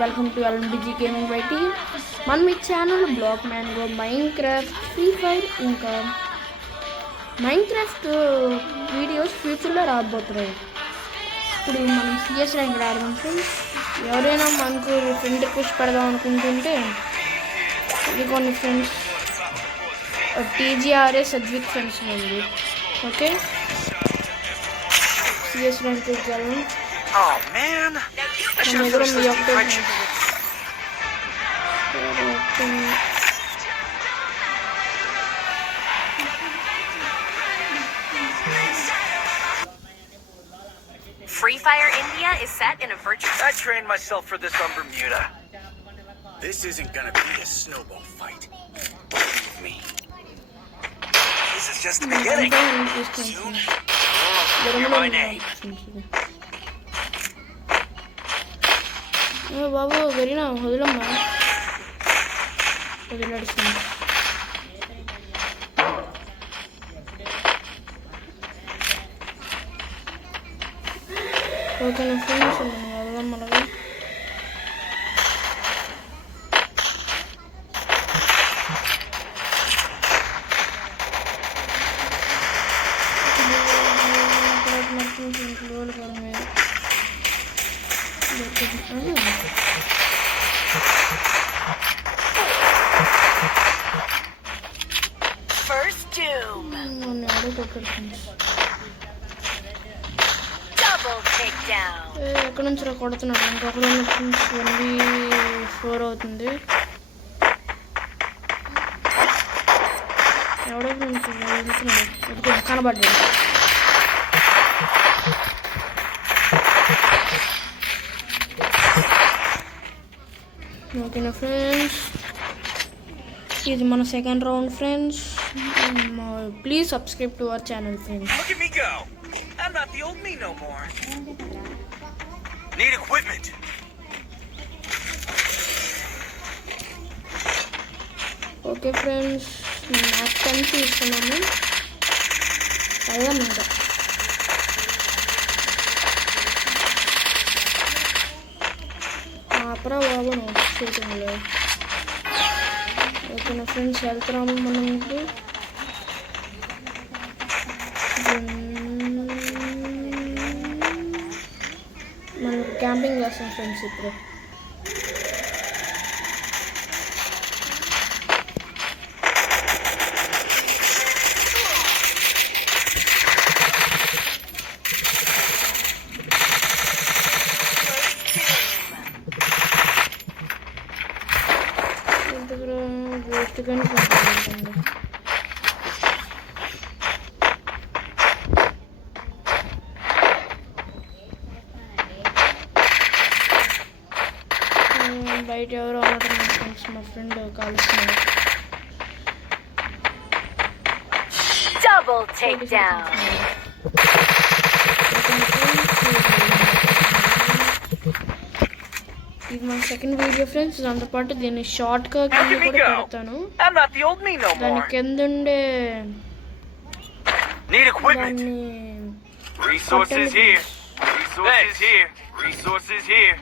Welcome to LMDG gaming baity. మనం ఈ channel block mango, Minecraft, free fire ఇంకా Minecraft videos ఫ్యూచర్లో రాబోతున్నాయి. ఇప్పుడు మనం CS ర్యాంక్ ఆడదాం ఫ్రెండ్స్. ఎవరైనా మనకు ఫ్రెండ్ రిక్వెస్ట్ పెడదాం అనుకుంటుంటే ఇది కొన్ని ఫ్రెండ్స్ TGRA సద్విక్ ఫ్రెండ్స్ ఉంది. ఓకే, CS ర్యాంక్ వెళ్ళాం. Oh man, I should have finished this friendship. Free Fire India is set in a virtual... I trained myself for this on Bermuda. This isn't gonna be a snowball fight. Believe me. This is just the beginning. Soon, you'll hear my name. బాబు వెరీనా వదిలమ్మా, వదిలేడుస్తుంది. ఓకేనా ఫ్రెండ్స్, వదలమ్మ అలాగే. First doom. Double takedown. ఎక్కడి నుంచి కొడుతున్నాడు? ఇంకొకరు 24 అవుతుంది. ఎవడో నుంచి కనబడ్డాడు. ఓకేనా ఫ్రెండ్స్, ఇది మన second round friends. Please subscribe to our channel friends. Look at me go. I'm not the old me no more. Need equipment. Okay friends, నాకు కలిసి ఇస్తున్నాను. అదే మాట అప్పుడా బాబు షూటింగ్లో. ఓకేనా ఫ్రెండ్స్, వెళ్తున్నాము మనం. మనం క్యాంపింగ్ చేస్తాం ఫ్రెండ్స్ ఇప్పుడు. వేస్ట్గానే కొంటుంది. బయట ఎవరో ఆర్డర్ ఫ్రెండ్స్, మా ఫ్రెండ్ కాల్స్తున్నాడు. Double takedown. ఇది మన సెకండ్ వీడియో ఫ్రెండ్స్. దాంతోపాటు దీన్ని షార్ట్గా కింద కూడా పెడతాను. I'm not the old me no దాని more. కింద ఉండే Need equipment. దాన్ని Resources here. Resources here. Resources here.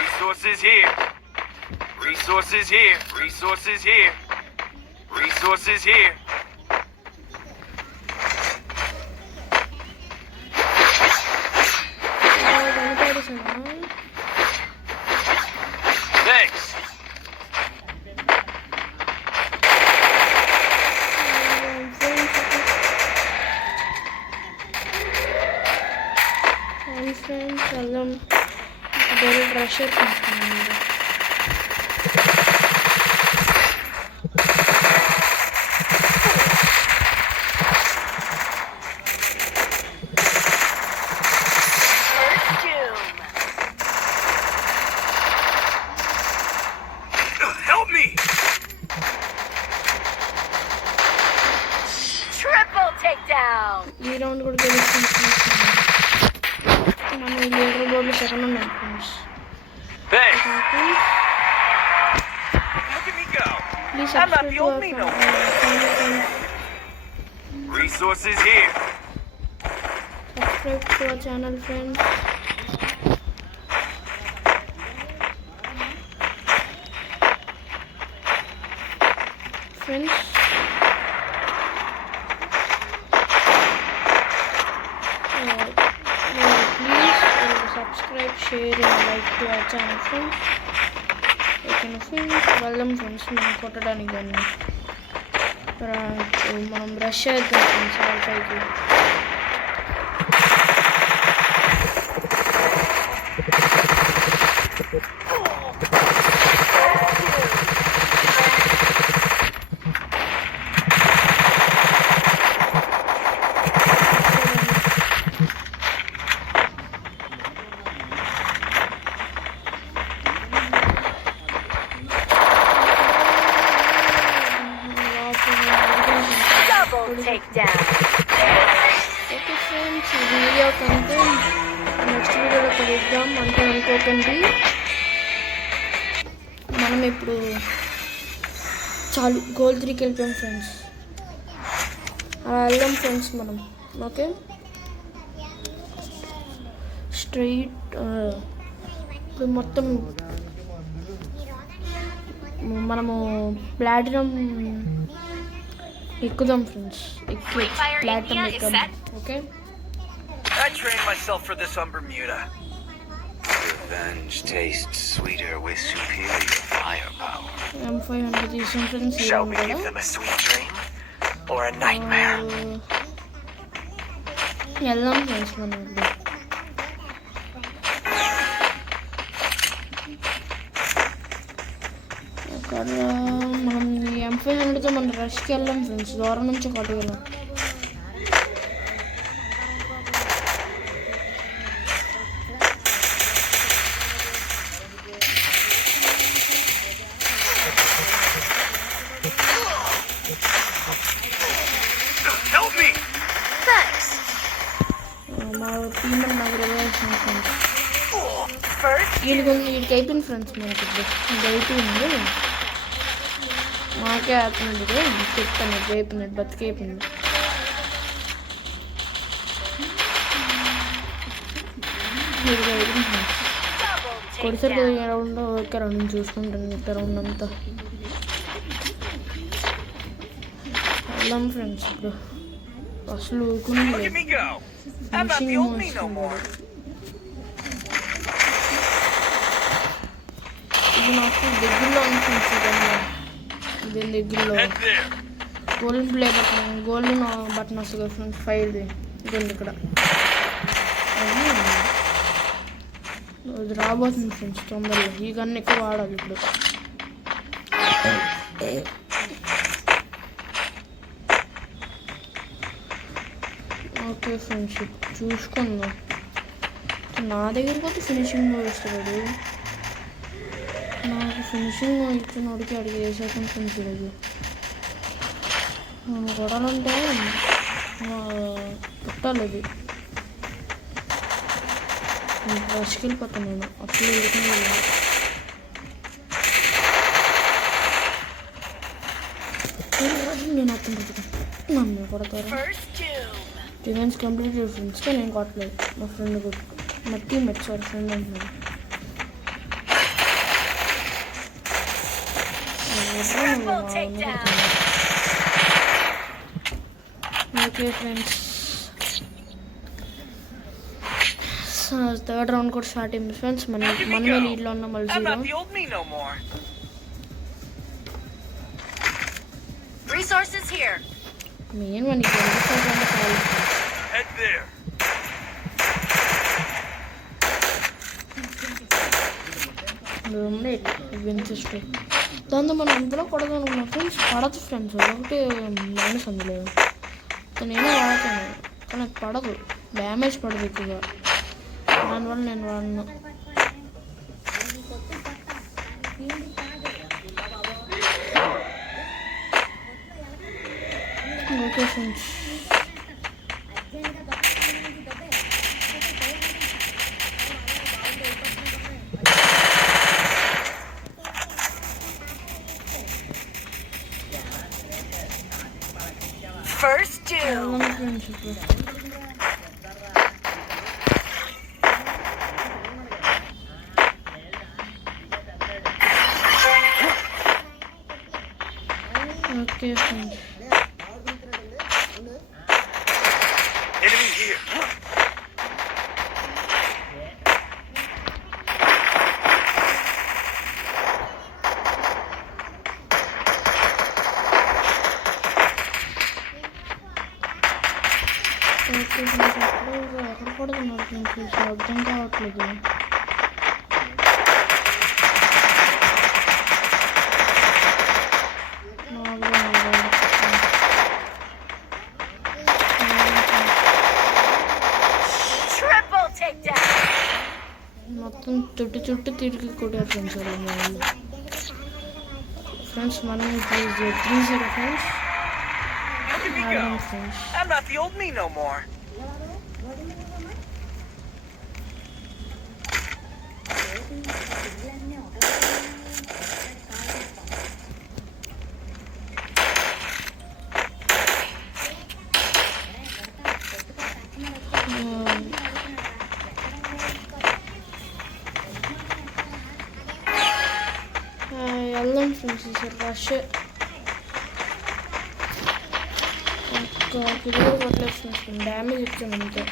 Resources here. Resources here. Resources here. Resources here. Thanks. Friends వెళ్దాం. వేరే బ్రష్ తీసుకున్నాను. First doom. Help me. Triple takedown. ఈ రౌండ్ కూడా గెలుస్తుంది. మనం లీడర్ బోర్డులో సెకండ్ ఉన్నాం friends. Thanks. Look at me go. Please I'm not the old me no more. Resources here. subscribe to our channel, friends. Friends. Please subscribe, share, like to our channel friends. ఓకేనా ఫ్రెండ్స్, వెళ్దాం ఫ్రెండ్స్ మనం కొట్టడానికి. మనం రష్ అవుతాం ఫ్రెండ్స్ ఆల్పైకి. Takedown. ఓకే ఫ్రెండ్స్, ఈ వీడియో కంటే నెక్స్ట్ వీడియోలో కలుద్దాం అంటే అనుకోకండి. మనం ఇప్పుడు చాలు గోల్ 3కి వెళ్ళిపోయాం ఫ్రెండ్స్. అలా వెళ్దాం ఫ్రెండ్స్ మనం. ఓకే, స్ట్రైట్ ఇప్పుడు మొత్తం మనము ప్లాటినం ఎక్కుదాం ఫ్రెండ్స్. ఎక్కి ప్లాటినం ఎక్కాం. Okay, I trained myself for this on Bermuda. Revenge tastes sweeter with superior firepower. M500 తీసాం friends. Shall we give them a sweet dream or a nightmare? వెళ్దాం ఫ్రెండ్స్ మనం ఇప్పుడు. అక్కడ మనం M500తో మనం రష్కి వెళ్ళాం ఫ్రెండ్స్. దూరం నుంచి కొట్టగలం. Help me! Thanks. మా టీమ్ నాకు రివైవ్ ఫ్రెండ్స్. First, వీడికి అయిపోయింది ఫ్రెండ్స్. మనకి ఇప్పుడు ఇది అయిపోయింది. మాకే అవుతుంది. చెప్తాను ఇది అయిపోయింది, బతికైపోయింది. వీడికి అయిపోయింది ఫ్రెండ్స్. కొడిసరి రౌండ్ ఓకే, రౌండ్ చూసుకుంటాను మిగతా రౌండ్ అంతా. వెళ్దాం ఫ్రెండ్స్ ఇప్పుడు. అసలు ఊరుకుని Look at me go! I'm not the old me no more. ఇది నాకు దగ్గరలో అనిపించింది. దీని దగ్గరలో Head there. Golden play button, golden button వస్తుంది ఫ్రెండ్స్. ఫైల్ది ఇదండి ఇక్కడ. అది రాబోతుంది ఫ్రెండ్స్ తొందరలో. ఈ గన్ ఎక్కువ వాడాలి ఇప్పుడు. ఓకే ఫ్రెండ్స్, చూసుకుందాం. నా దగ్గరికి అయితే ఫినిషింగ్ ఇస్తాడు. నాకు ఫినిషింగ్ ఇచ్చినోడికి అడిగి వేసేసాను ఫ్రెండ్స్. ఈరోజు మనం కొడాలంటే పుట్టాలి. అది రష్కి వెళ్ళిపోతాను నేను. అసలు ఎదుగుతుంది. నేను అతను నన్ను కొడతారు. first two. రివెన్స్ కంప్లీట్ ఫ్రెండ్స్గా నేను కొట్టలేదు. మా ఫ్రెండ్ కొట్టు, మా టీమ్మేట్ సారీ ఫ్రెండ్ అంటున్నాను. ఓకే ఫ్రెండ్స్, థర్డ్ రౌండ్ కూడా స్టార్ట్ అయింది ఫ్రెండ్స్. మనమే లీడ్లో ఉన్నాం. మళ్ళీ I'm 0. not the old me no more. Resources here. Main మనకి కావాలి. Head there. విన్సిస్ట్ దాంతో మనం అందులో కొడదానుకున్నాం ఫ్రెండ్స్. పడదు ఫ్రెండ్స్, ఒకటి మైనస్ అందులో. నేను వాడతాను కానీ నాకు పడదు, డ్యామేజ్ పడదు ఎక్కువగా. దానివల్ల నేను వాడినా. Okay friends, First two. Friends ఇప్పుడు okay friends. Enemy here. Okay friends, ఎక్కడ పడుతున్నారు ఫ్రెండ్స్, అర్థం కావట్లేదు. Triple takedown. మొత్తం చుట్టూ తిరిగి కొట్టారు ఫ్రెండ్స్ అలా వాళ్ళు. ఫ్రెండ్స్ మనం 3-0 friends. Look at me go. Friends I'm not the old me no more. వెళ్దాం ఫ్రెండ్స్. ఈసారి రష్ ఒక కిలో కొట్టలేదు ఫ్రెండ్స్, డ్యామేజ్ ఇచ్చాను అంతే.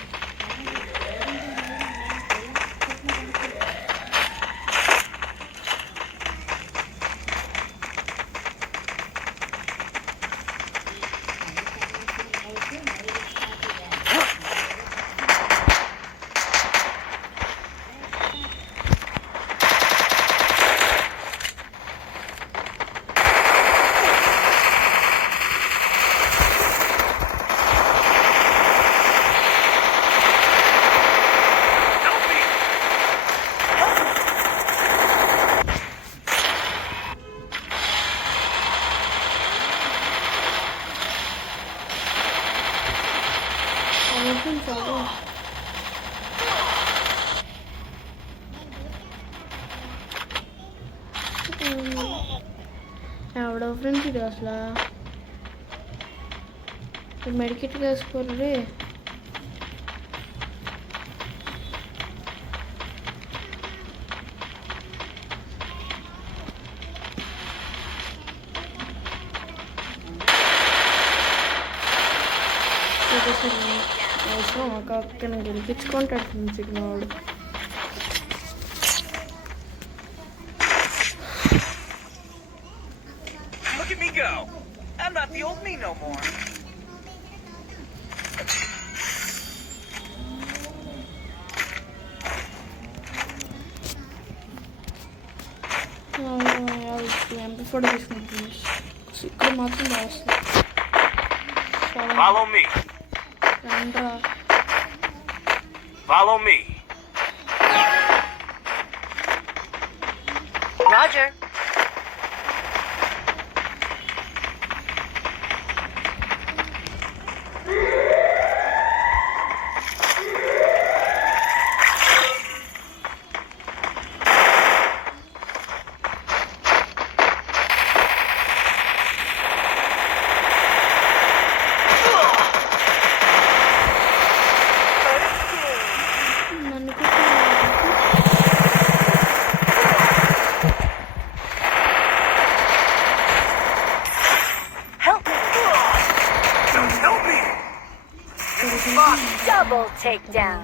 Help me. అదే ఫ్రెండ్స్ అదే. ఎవడో ఫ్రెండ్స్ ఇది అసలు మెడికెట్ వేసుకోర్రీ. అవసరం ఒక అక్కని గెలిపించుకుంటాడు ఫ్రెండ్స్ ఇక వాడు. Look at me go. I'm not the old me no more. MP4 తీసుకుంటుంది. ఇక్కడ మాత్రం బాగా వస్తుంది. Follow me. రండ్రా. Follow me. Roger. నన్ను Help me. Help me. Double takedown.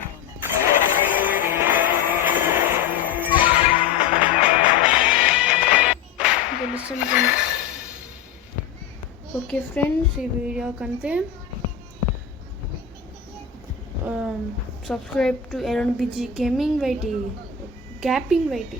గెలుస్తాం ఫ్రెండ్స్. ఓకే ఫ్రెండ్స్, ఈ వీడియోకంతే subscribe to Aaron BG Gaming YT, Gapping YT.